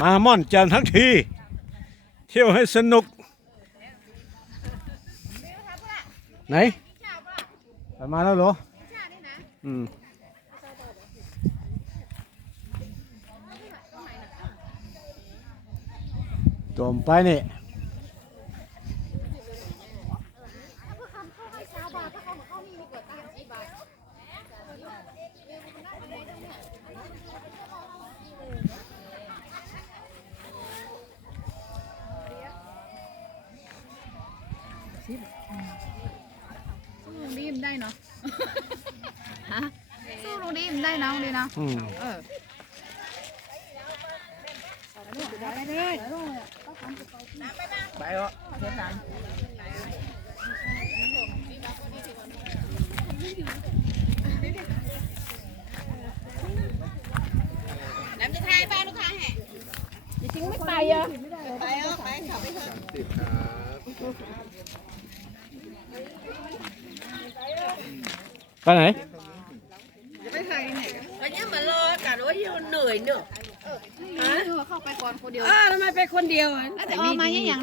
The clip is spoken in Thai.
มาม่อนจ่มทั้งที เที่ยวให้สนุก ไหนมาแล้วเหรออืมจมไปนี่ สู้ลุงดีมได้เนาะฮะสู้ลุงดีมได้เนาะดีเนาะอืมเออน้ำจะทายบ้านลูกค้าแห่ไปอะไปเออไปขับไปเถอะ ไปไหนวันนี้มารอกันว่าอยู่เหนื่อยเนอะเข้าไปก่อนคนเดียวอ้าวทำไมไปคนเดียวอะ แล้วแต่ออกมาอย่าง